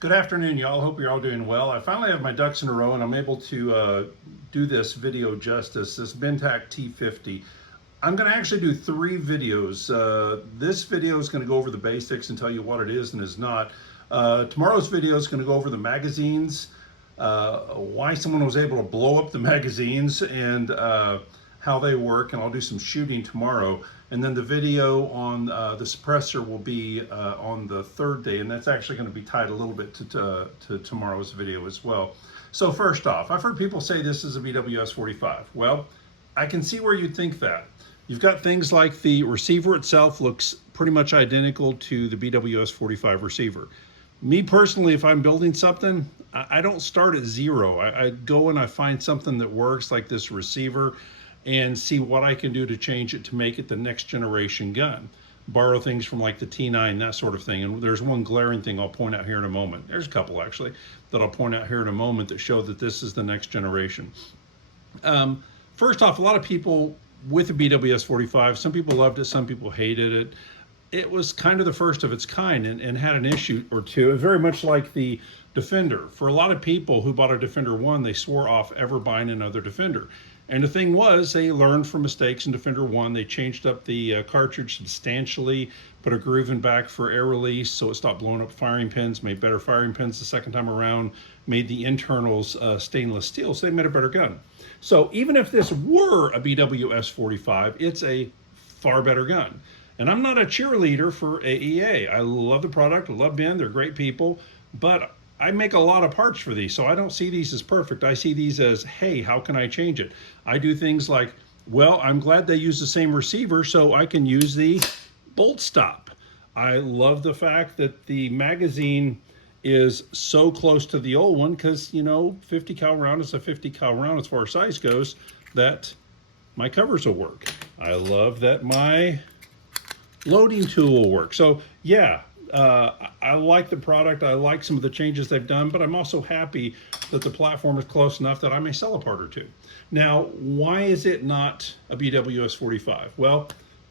Good afternoon, y'all. Hope you're all doing well. I finally have my ducks in a row and I'm able to do this video justice, this Bentac T50. I'm going to actually do 3 videos. This video is going to go over the basics and tell you what it is and is not. Tomorrow's video is going to go over the magazines, why someone was able to blow up the magazines, and how they work, and I'll do some shooting tomorrow. And then the video on the suppressor will be on the 3rd day, and that's actually going to be tied a little bit to tomorrow's video as well. So first off, I've heard people say this is a BWS-45. Well, I can see where you'd think that. You've got things like the receiver itself looks pretty much identical to the BWS-45 receiver. Me personally, if I'm building something, I don't start at 0. I go and I find something that works, like this receiver, and see what I can do to change it to make it the next generation gun. Borrow things from like the T9, that sort of thing. And there's one glaring thing I'll point out here in a moment. There's a couple actually that I'll point out here in a moment that show that this is the next generation. First off, a lot of people with the BWS-45, some people loved it, some people hated it. It was kind of the first of its kind and had an issue or two, very much like the Defender. For a lot of people who bought a Defender 1, they swore off ever buying another Defender. And the thing was, they learned from mistakes in Defender 1. They changed up the cartridge substantially, put a groove in back for air release so it stopped blowing up firing pins, made better firing pins the second time around, made the internals stainless steel, so they made a better gun. So even if this were a BWS-45, it's a far better gun. And I'm not a cheerleader for AEA. I love the product, I love Ben, they're great people, but I make a lot of parts for these, so I don't see these as perfect. I see these as, hey, how can I change it? I do things like, well, I'm glad they use the same receiver so I can use the bolt stop. I love the fact that the magazine is so close to the old one because, you know, 50 cal round is a 50 cal round as far as size goes, that my covers will work. I love that my loading tool will work. So yeah, I like the product. I like some of the changes they've done, but I'm also happy that the platform is close enough that I may sell a part or two. Now, why is it not a BWS-45? Well,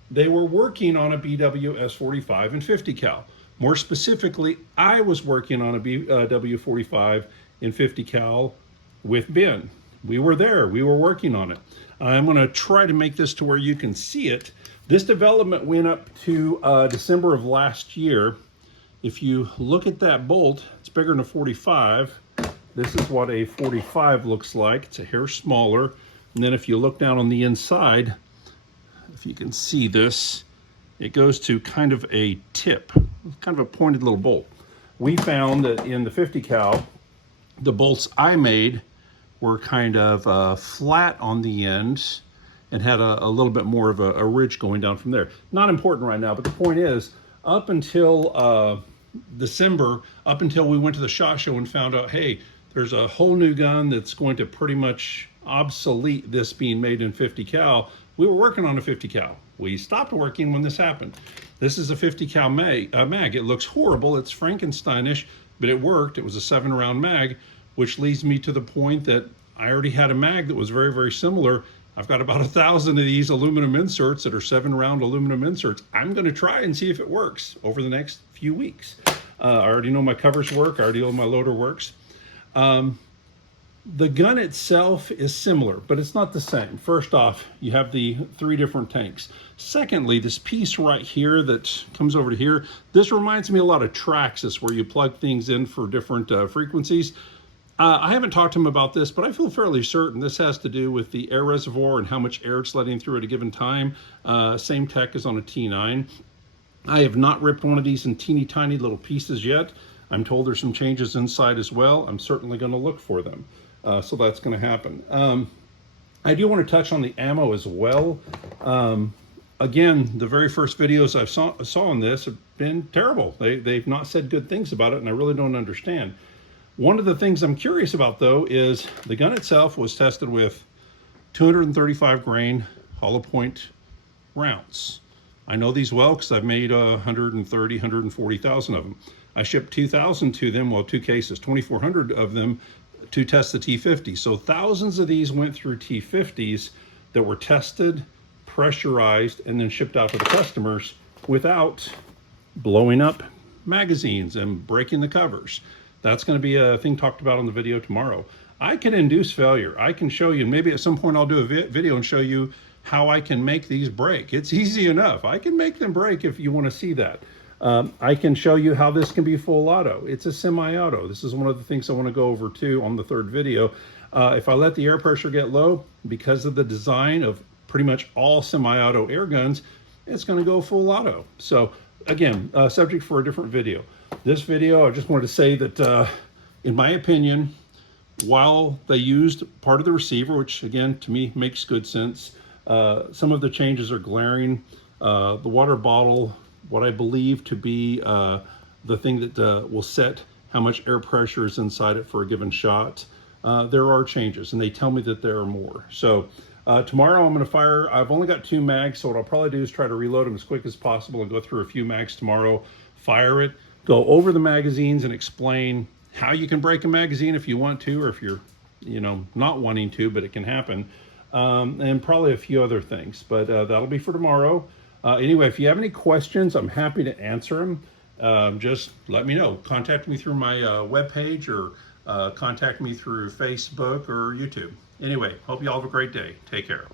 they were working on a BWS-45 in 50 cal. More specifically, I was working on a BW-45 in 50 cal with Ben. We were there, we were working on it. I'm gonna try to make this to where you can see it. This development went up to December of last year. If you look at that bolt, it's bigger than a 45. This is what a 45 looks like. It's a hair smaller. And then if you look down on the inside, if you can see this, it goes to kind of a tip, kind of a pointed little bolt. We found that in the 50 cal, the bolts I made were kind of flat on the end and had a little bit more of a ridge going down from there. Not important right now, but the point is, up until December, up until we went to the SHOT Show and found out, hey, there's a whole new gun that's going to pretty much obsolete this being made in 50 cal, we were working on a 50 cal. We stopped working when this happened. This is a 50 cal mag. It looks horrible, it's Frankensteinish, but it worked. It was a 7-round mag, which leads me to the point that I already had a mag that was very, very similar. I've got about 1,000 of these aluminum inserts that are 7-round aluminum inserts. I'm gonna try and see if it works over the next few weeks. I already know my covers work, I already know my loader works. The gun itself is similar, but it's not the same. First off, you have the 3 different tanks. Secondly, this piece right here that comes over to here, this reminds me a lot of Traxxas, where you plug things in for different frequencies. I haven't talked to him about this, but I feel fairly certain this has to do with the air reservoir and how much air it's letting through at a given time. Same tech as on a T9. I have not ripped one of these in teeny tiny little pieces yet. I'm told there's some changes inside as well. I'm certainly going to look for them. So that's going to happen. I do want to touch on the ammo as well. Again, the very first videos I saw on this have been terrible. They've not said good things about it, and I really don't understand. One of the things I'm curious about, though, is the gun itself was tested with 235 grain hollow point rounds. I know these well because I've made 130, 140,000 of them. I shipped 2,000 to them, well, 2 cases, 2,400 of them to test the T50. So thousands of these went through T50s that were tested, pressurized, and then shipped out to the customers without blowing up magazines and breaking the covers. That's going to be a thing talked about on the video tomorrow. I can induce failure. I can show you, maybe at some point I'll do a video and show you how I can make these break. It's easy enough. I can make them break if you want to see that. I can show you how this can be full auto. It's a semi-auto. This is one of the things I want to go over too on the third video. If I let the air pressure get low, because of the design of pretty much all semi-auto air guns, it's going to go full auto. So again, subject for a different video. This video, I just wanted to say that in my opinion, while they used part of the receiver, which again, to me makes good sense, some of the changes are glaring. The water bottle, what I believe to be the thing that will set how much air pressure is inside it for a given shot, there are changes, and they tell me that there are more. So tomorrow I'm going to fire, I've only got 2 mags, so what I'll probably do is try to reload them as quick as possible and go through a few mags tomorrow, fire it, go over the magazines and explain how you can break a magazine if you want to, or if you're, you know, not wanting to, but it can happen, and probably a few other things. But that'll be for tomorrow. Anyway, if you have any questions, I'm happy to answer them. Just let me know. Contact me through my webpage, or contact me through Facebook or YouTube. Anyway, hope you all have a great day. Take care.